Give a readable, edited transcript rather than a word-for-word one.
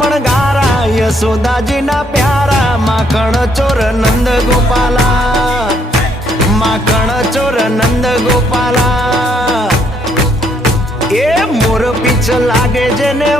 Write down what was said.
ब्राह्मणगारा यशोदाजी ना प्यारा माखण चोर नंद गोपाला माखण चोर नंद गोपाला ए मोर पीछ लागे जेने